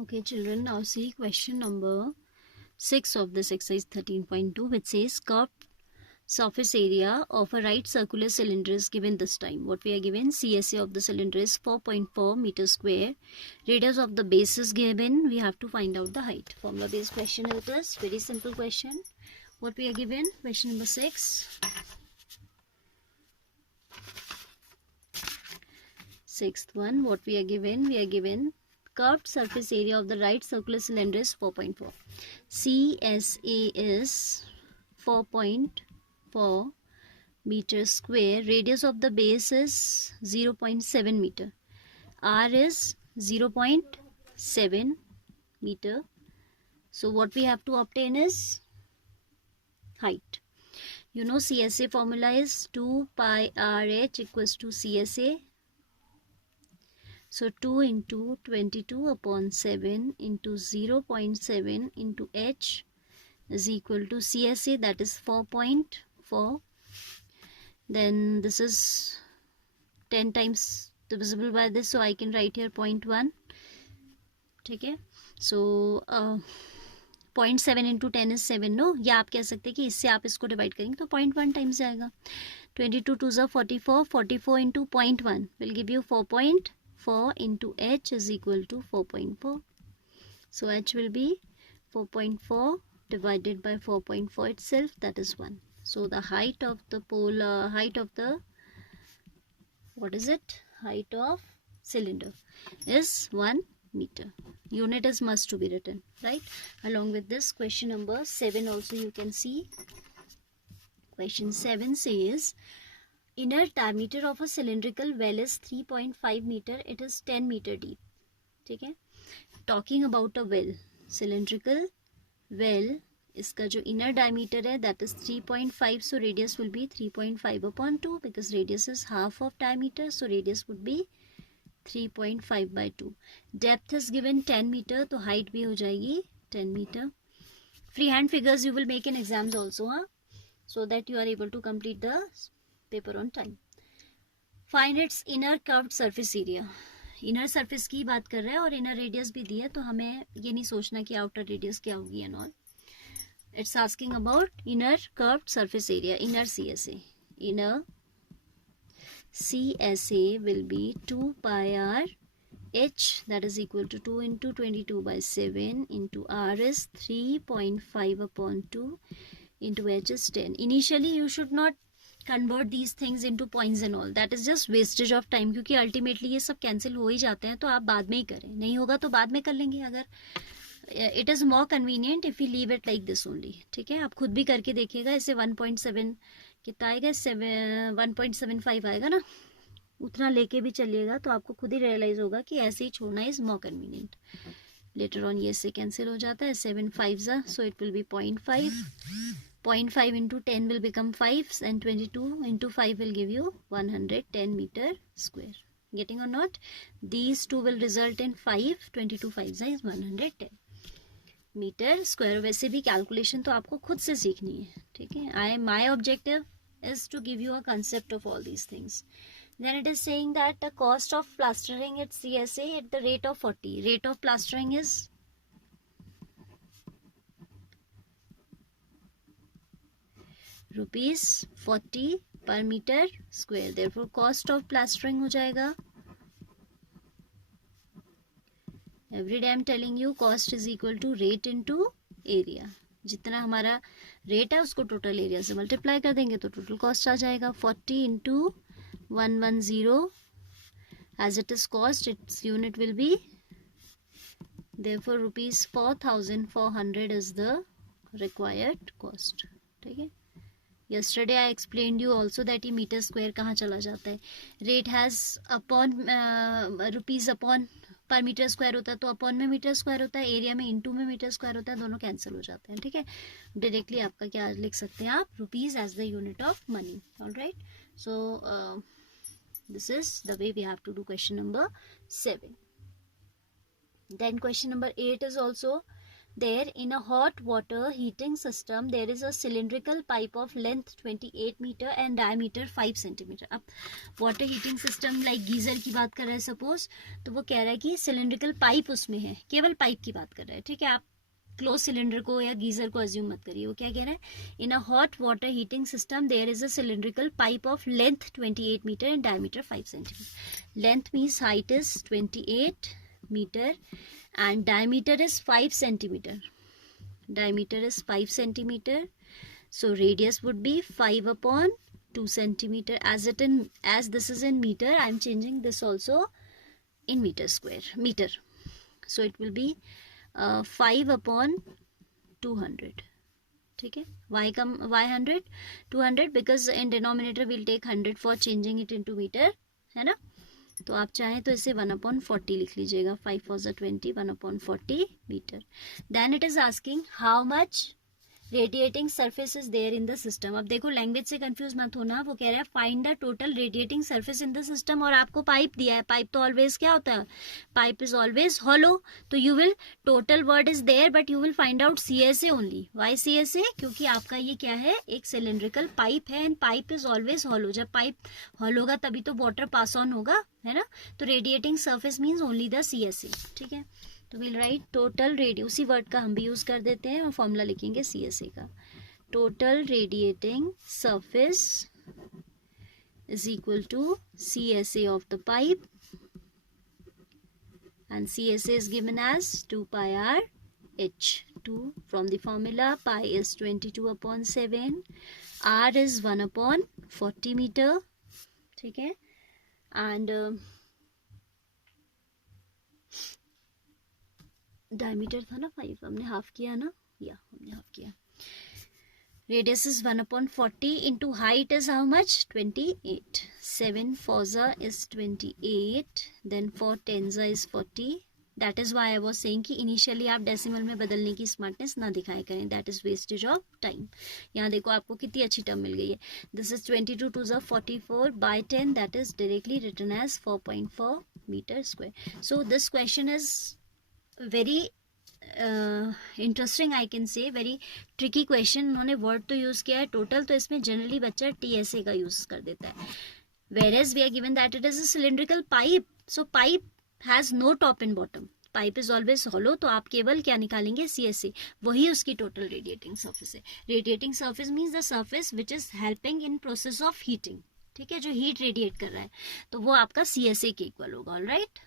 Okay, children, now see question number 6 of this exercise 13.2, which says curved surface area of a right circular cylinder is given this time. What we are given, CSA of the cylinder is 4.4 meter square. Radius of the base is given. We have to find out the height. Formula based question is this. Very simple question. What we are given, question number 6. Sixth one, what we are given curved surface area of the right circular cylinder is 4.4. CSA is 4.4 meter square. Radius of the base is 0.7 meter. R is 0.7 meter. So what we have to obtain is height. You know CSA formula is 2 pi RH equals to CSA. So 2 into 22 upon 7 into 0.7 into H is equal to CSA, that is 4.4. Then this is 10 times divisible by this, so I can write here 0.1. Okay, so 0.7 into 10 is 7, no? या आप कह सकते हैं कि इससे आप इसको divide करेंगे तो 0.1 टाइम्स जाएगा. 22 2 44, 44 into 0.1 will give you 4.4 into H is equal to 4.4. So H will be 4.4 divided by 4.4 itself, that is 1. So the height of the pole, height of cylinder is 1 meter. Unit is must to be written, right? Along with this, question number 7 also you can see. Question 7 says, inner diameter of a cylindrical well is 3.5 meter. It is 10 meter deep. ठीक है? Talking about a well, cylindrical well, इसका जो inner diameter है that is 3.5. So radius will be 3.5 upon 2 because radius is half of diameter. So radius would be 3.5 by 2. Depth is given 10 meter. तो height भी हो जाएगी 10 meter. Free hand figures you will make in exams also, huh? So that you are able to complete the paper on time. Find its inner curved surface area. Inner surface की बात कर रहा है और inner radius भी दी है, तो हमें ये नहीं सोचना कि आउटर रेडियस क्या होगी and all. It's asking about inner curved surface area. Inner CSA. Inner CSA will be 2 pi r H, that is equal to 2 into 22 by 7 into R is 3.5 upon 2 into H is 10. Initially you should not convert these things into points and all. That is just wastage of time, क्योंकि ultimately ये सब cancel हो ही जाते हैं, तो आप बाद में ही करें. नहीं होगा तो बाद में कर लेंगे. अगर it is more convenient if we leave it like this only. ठीक है, आप खुद भी करके देखिएगा. इसे 1.7 कितना आएगा, 1.75 आएगा ना, उतना लेके भी चलिएगा तो आपको खुद ही रियलाइज होगा कि ऐसे ही छोड़ना is more convenient. Later on ये से कैंसिल हो जाता है. 7 5s are, so it will be 0.5. 0.5 into 10 will become 5 and 22 into 5 will give you 110 meter square. Getting or not? These two will result in 5. 22 5s is 110 meter square. वैसे भी calculation तो आपको खुद से सीखनी है. ठीक है, my objective is to give you a concept of all these things. Then it is saying that the cost of plastering at CSA at the rate of 40. Rate of plastering is ₹40 per meter square. Therefore cost of plastering हो जाएगा. Every day I am telling you cost is equal to rate into area. जितना हमारा rate है उसको total area से multiply कर देंगे तो टोटल कॉस्ट आ जाएगा. 40 into 110 as it is cost, its unit will be, therefore rupees 4,400 is the required cost. ठीक है. Yesterday I explained you also that ये मीटर स्क्वायर कहाँ चला जाता है. Rate has upon rupees upon पर मीटर स्क्वायर होता है तो अपॉन में मीटर स्क्वायर होता है, एरिया में इनटू में मीटर स्क्वायर होता है, दोनों कैंसिल हो जाते हैं. ठीक है, डायरेक्टली आपका क्या लिख सकते हैं आप, rupees as the unit of money. Alright, so this is the way we have to do question number 7. Then question number 8 is also there in a hot water heating system there is a cylindrical pipe of length 28 meter and diameter 5 centimeter. अब water heating system like geyser की बात कर रहा है suppose, तो वो कह रहा है कि cylindrical pipe उसमें है, केवल पाइप की बात कर रहा है, ठीक है. आप क्लोज सिलेंडर को या गीजर को अज्यूम मत करिए. वो क्या कह रहा है, in a hot water heating system there is a cylindrical pipe of length 28 metre and diameter 5 centimetre. Length means height is 28 meter and diameter is 5 centimeter. Diameter is 5 centimeter. So radius would be 5 upon 2 centimeter. As this is in meter, I am changing this also in meter square. Meter. So it will be 5 upon 200. ठीक है. Why 100? 200 because in denominator we'll take 100 for changing it into meter. है ना. तो आप चाहें तो इसे 1/40 लिख लीजिएगा. 5 4 20, 1/40 metre. Then it is asking how much radiating surface is there in the system. अब देखो लैंग्वेज से कंफ्यूज मत होना. वो कह रहा है find the total radiating surface in the system और आपको पाइप दिया है. पाइप तो ऑलवेज क्या होता है, पाइप इज ऑलवेज हॉलो. तो you will total word is there but you will find out CSA only. Why CSA? क्योंकि आपका ये क्या है, एक सिलेंड्रिकल पाइप है and pipe is always hollow. जब पाइप हॉलो होगा तभी तो वाटर पास ऑन होगा, है ना. तो radiating surface means only the CSA. ठीक है. तो विल राइट टोटल रेडिएट, उसी वर्ड का हम भी यूज कर देते हैं और फॉर्मूला लिखेंगे CSA का. Total radiating surface is equal to CSA of the pipe and CSA is given as 2 pi r h. 2 from the formula, pi is 22/7, r is 1/40 meter. ठीक है. and डायमीटर था ना 5, हमने हाफ किया ना, या हमने हाफ किया. Radius is 1/40 into height is how much 28. 7 4 is 28, then 4 10 is 40. That is why I was saying कि इनिशियली आप डेसिमल में बदलने की स्मार्टनेस ना दिखाया करें. That is wastage of time. यहाँ देखो आपको कितनी अच्छी टर्म मिल गई है. This is 22 2 44 by 10, that is directly written as 4.4 metre square. So this question is very interesting, I can say very tricky question. उन्होंने वर्ड तो यूज किया है टोटल, तो इसमें जनरली बच्चा TSA का यूज कर देता है. whereas we are given that it is a cylindrical pipe, so pipe has no top and bottom, pipe is always hollow. तो आप केवल क्या निकालेंगे, CSA, वही उसकी टोटल रेडिएटिंग सरफेस है. Radiating surface means the surface which is helping in process of heating. ठीक है, जो हीट रेडिएट कर रहा है, तो वो आपका CSA के इक्वल होगा. ऑलराइट.